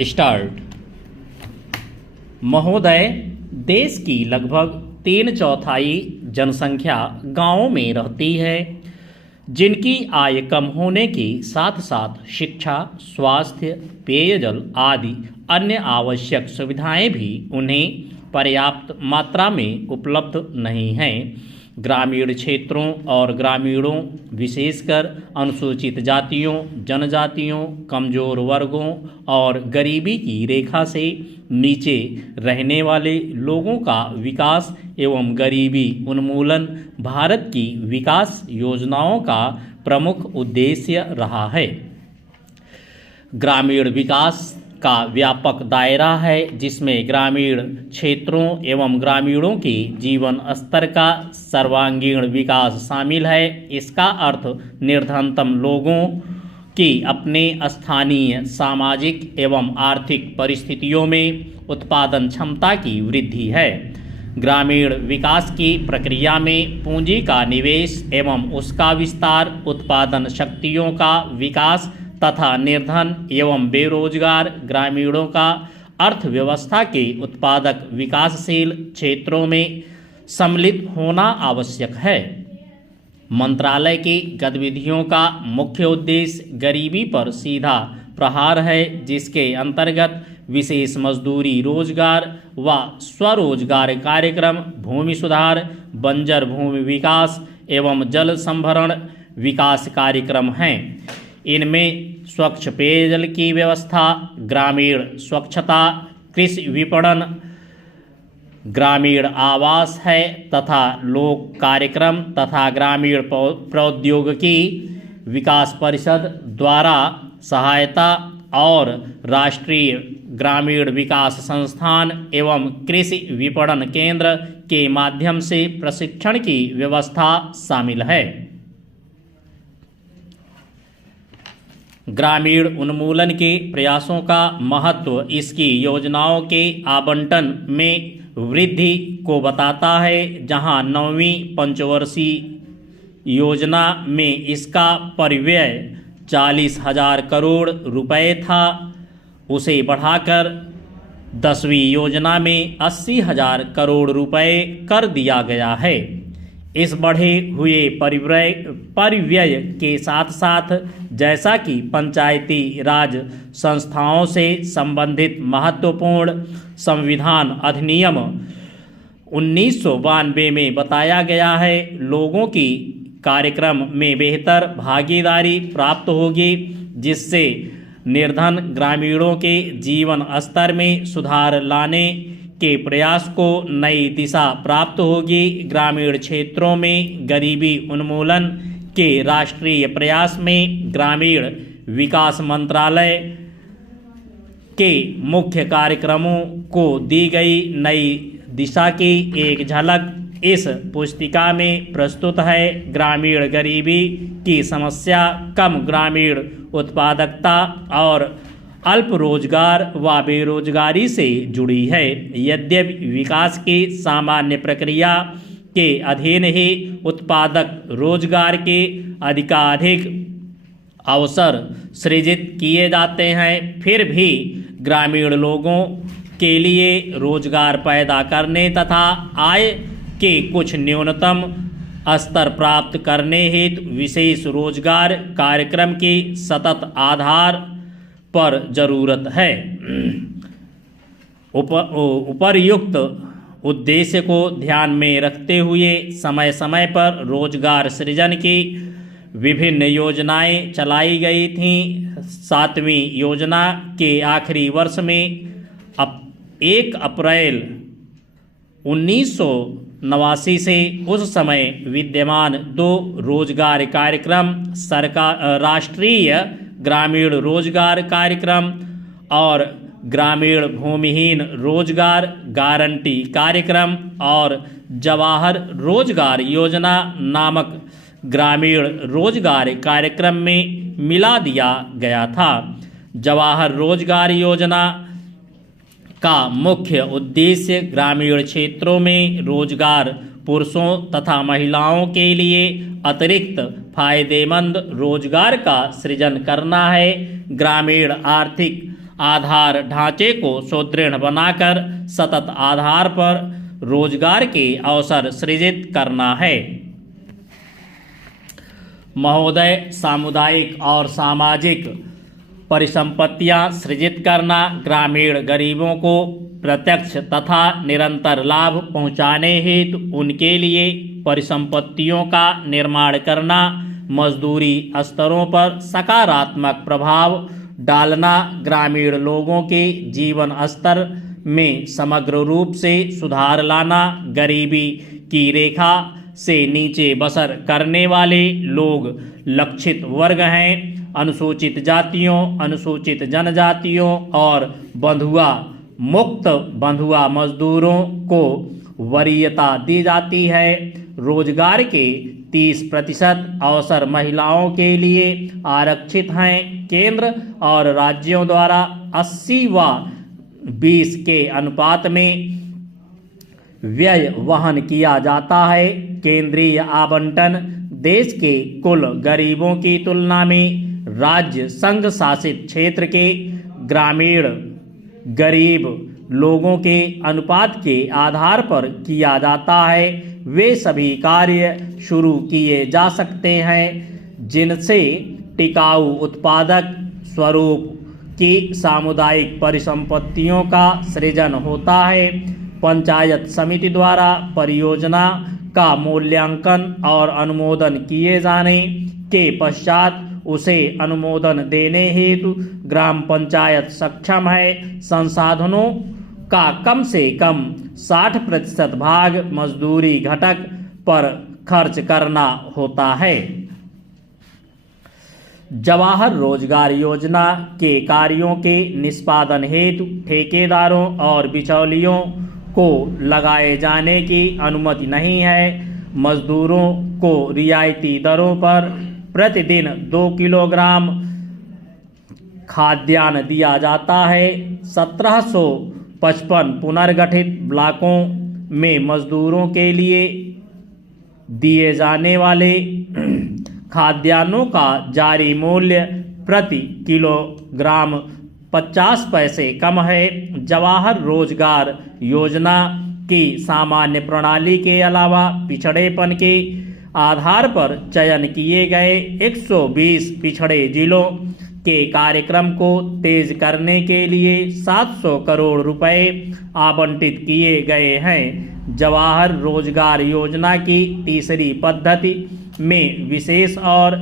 Start. महोदय, देश की लगभग 3/4 जनसंख्या गांवों में रहती है, जिनकी आय कम होने के साथ साथ शिक्षा, स्वास्थ्य, पेयजल आदि अन्य आवश्यक सुविधाएं भी उन्हें पर्याप्त मात्रा में उपलब्ध नहीं हैं। ग्रामीण क्षेत्रों और ग्रामीणों, विशेषकर अनुसूचित जातियों, जनजातियों, कमजोर वर्गों और गरीबी की रेखा से नीचे रहने वाले लोगों का विकास एवं गरीबी उन्मूलन भारत की विकास योजनाओं का प्रमुख उद्देश्य रहा है। ग्रामीण विकास का व्यापक दायरा है, जिसमें ग्रामीण क्षेत्रों एवं ग्रामीणों के जीवन स्तर का सर्वांगीण विकास शामिल है। इसका अर्थ निर्धनतम लोगों की अपने स्थानीय सामाजिक एवं आर्थिक परिस्थितियों में उत्पादन क्षमता की वृद्धि है। ग्रामीण विकास की प्रक्रिया में पूंजी का निवेश एवं उसका विस्तार, उत्पादन शक्तियों का विकास तथा निर्धन एवं बेरोजगार ग्रामीणों का अर्थव्यवस्था के उत्पादक विकासशील क्षेत्रों में सम्मिलित होना आवश्यक है। मंत्रालय की गतिविधियों का मुख्य उद्देश्य गरीबी पर सीधा प्रहार है, जिसके अंतर्गत विशेष मजदूरी रोजगार व स्वरोजगार कार्यक्रम, भूमि सुधार, बंजर भूमि विकास एवं जल संभरण विकास कार्यक्रम हैं। इनमें स्वच्छ पेयजल की व्यवस्था, ग्रामीण स्वच्छता, कृषि विपणन, ग्रामीण आवास है तथा लोक कार्यक्रम तथा ग्रामीण प्रौद्योगिकी विकास परिषद द्वारा सहायता और राष्ट्रीय ग्रामीण विकास संस्थान एवं कृषि विपणन केंद्र के माध्यम से प्रशिक्षण की व्यवस्था शामिल है। ग्रामीण उन्मूलन के प्रयासों का महत्व इसकी योजनाओं के आवंटन में वृद्धि को बताता है। जहां 9वीं पंचवर्षीय योजना में इसका परिव्यय 40,000 करोड़ रुपए था, उसे बढ़ाकर 10वीं योजना में 80,000 करोड़ रुपए कर दिया गया है। इस बढ़े हुए परिव्यय के साथ साथ जैसा कि पंचायती राज संस्थाओं से संबंधित महत्वपूर्ण संविधान अधिनियम 1992 में बताया गया है, लोगों की कार्यक्रम में बेहतर भागीदारी प्राप्त होगी, जिससे निर्धन ग्रामीणों के जीवन स्तर में सुधार लाने के प्रयास को नई दिशा प्राप्त होगी। ग्रामीण क्षेत्रों में गरीबी उन्मूलन के राष्ट्रीय प्रयास में ग्रामीण विकास मंत्रालय के मुख्य कार्यक्रमों को दी गई नई दिशा की एक झलक इस पुस्तिका में प्रस्तुत है। ग्रामीण गरीबी की समस्या कम ग्रामीण उत्पादकता और अल्प रोजगार व बेरोजगारी से जुड़ी है। यद्यपि विकास की सामान्य प्रक्रिया के अधीन ही उत्पादक रोजगार के अधिकाधिक अवसर सृजित किए जाते हैं, फिर भी ग्रामीण लोगों के लिए रोजगार पैदा करने तथा आय के कुछ न्यूनतम स्तर प्राप्त करने हेतु विशेष रोजगार कार्यक्रम की सतत आधार पर जरूरत है। उपर्युक्त उद्देश्य को ध्यान में रखते हुए समय समय पर रोजगार सृजन की विभिन्न योजनाएं चलाई गई थीं। 7वीं योजना के आखिरी वर्ष में 1 अप्रैल 1989 से उस समय विद्यमान 2 रोजगार कार्यक्रम, राष्ट्रीय ग्रामीण रोजगार कार्यक्रम और ग्रामीण भूमिहीन रोजगार गारंटी कार्यक्रम और जवाहर रोजगार योजना नामक ग्रामीण रोजगार कार्यक्रम में मिला दिया गया था। जवाहर रोजगार योजना का मुख्य उद्देश्य ग्रामीण क्षेत्रों में रोजगार, पुरुषों तथा महिलाओं के लिए अतिरिक्त फायदेमंद रोजगार का सृजन करना है। ग्रामीण आर्थिक आधार ढांचे को सुदृढ़ बनाकर सतत आधार पर रोजगार के अवसर सृजित करना है। महोदय, सामुदायिक और सामाजिक परिसंपत्तियां सृजित करना, ग्रामीण गरीबों को प्रत्यक्ष तथा निरंतर लाभ पहुंचाने हेतु उनके लिए परिसंपत्तियों का निर्माण करना, मजदूरी स्तरों पर सकारात्मक प्रभाव डालना, ग्रामीण लोगों के जीवन स्तर में समग्र रूप से सुधार लाना, गरीबी की रेखा से नीचे बसर करने वाले लोग लक्षित वर्ग हैं। अनुसूचित जातियों, अनुसूचित जनजातियों और बंधुआ मुक्त बंधुआ मजदूरों को वरीयता दी जाती है। रोजगार के 30% अवसर महिलाओं के लिए आरक्षित हैं। केंद्र और राज्यों द्वारा 80 व 20 के अनुपात में व्यय वहन किया जाता है। केंद्रीय आवंटन देश के कुल गरीबों की तुलना में राज्य संघ शासित क्षेत्र के ग्रामीण गरीब लोगों के अनुपात के आधार पर किया जाता है। वे सभी कार्य शुरू किए जा सकते हैं जिनसे टिकाऊ उत्पादक स्वरूप की सामुदायिक परिसंपत्तियों का सृजन होता है। पंचायत समिति द्वारा परियोजना का मूल्यांकन और अनुमोदन किए जाने के पश्चात उसे अनुमोदन देने हेतु ग्राम पंचायत सक्षम है। संसाधनों का कम से कम 60% भाग मजदूरी घटक पर खर्च करना होता है। जवाहर रोजगार योजना के कार्यों के निष्पादन हेतु ठेकेदारों और बिचौलियों को लगाए जाने की अनुमति नहीं है। मजदूरों को रियायती दरों पर प्रतिदिन 2 किलोग्राम खाद्यान्न दिया जाता है। 1755 पुनर्गठित ब्लॉकों में मजदूरों के लिए दिए जाने वाले खाद्यान्नों का जारी मूल्य प्रति किलोग्राम 50 पैसे कम है। जवाहर रोजगार योजना की सामान्य प्रणाली के अलावा पिछड़ेपन के आधार पर चयन किए गए 120 पिछड़े जिलों के कार्यक्रम को तेज करने के लिए 700 करोड़ रुपए आवंटित किए गए हैं। जवाहर रोजगार योजना की तीसरी पद्धति में विशेष और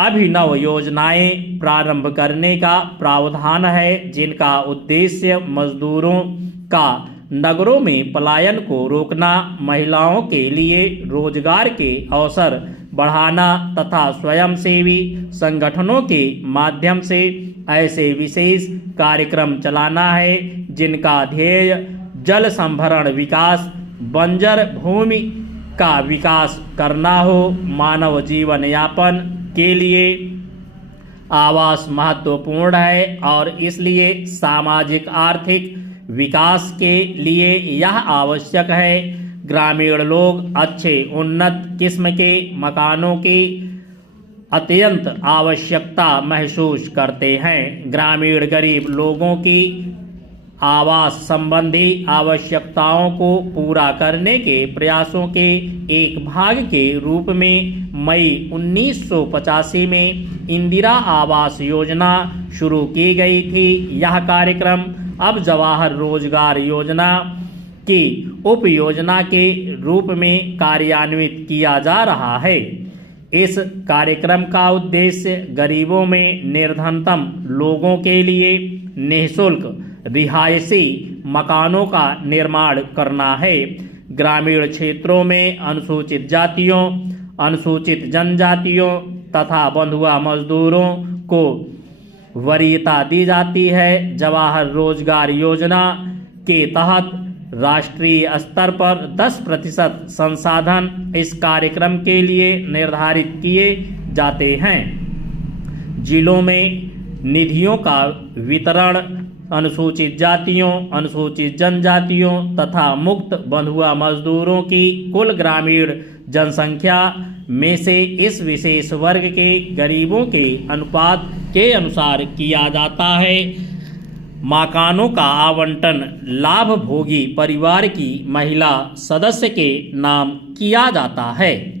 अभिनव योजनाएं प्रारंभ करने का प्रावधान है जिनका उद्देश्य मजदूरों का नगरों में पलायन को रोकना, महिलाओं के लिए रोजगार के अवसर बढ़ाना तथा स्वयंसेवी संगठनों के माध्यम से ऐसे विशेष कार्यक्रम चलाना है जिनका ध्येय जल संभरण विकास, बंजर भूमि का विकास करना हो। मानव जीवन यापन के लिए आवास महत्वपूर्ण है और इसलिए सामाजिक आर्थिक विकास के लिए यह आवश्यक है। ग्रामीण लोग अच्छे उन्नत किस्म के मकानों की अत्यंत आवश्यकता महसूस करते हैं। ग्रामीण गरीब लोगों की आवास संबंधी आवश्यकताओं को पूरा करने के प्रयासों के एक भाग के रूप में मई 1985 में इंदिरा आवास योजना शुरू की गई थी। यह कार्यक्रम अब जवाहर रोजगार योजना की उप योजना के रूप में कार्यान्वित किया जा रहा है। इस कार्यक्रम का उद्देश्य गरीबों में निर्धनतम लोगों के लिए निःशुल्क रिहायशी मकानों का निर्माण करना है। ग्रामीण क्षेत्रों में अनुसूचित जातियों, अनुसूचित जनजातियों तथा बंधुआ मजदूरों को वरीयता दी जाती है। जवाहर रोजगार योजना के तहत राष्ट्रीय स्तर पर 10% संसाधन इस कार्यक्रम के लिए निर्धारित किए जाते हैं। जिलों में निधियों का वितरण अनुसूचित जातियों, अनुसूचित जनजातियों तथा मुक्त बंधुआ मजदूरों की कुल ग्रामीण जनसंख्या में से इस विशेष वर्ग के गरीबों के अनुपात के अनुसार किया जाता है। मकानों का आवंटन लाभ भोगी परिवार की महिला सदस्य के नाम किया जाता है।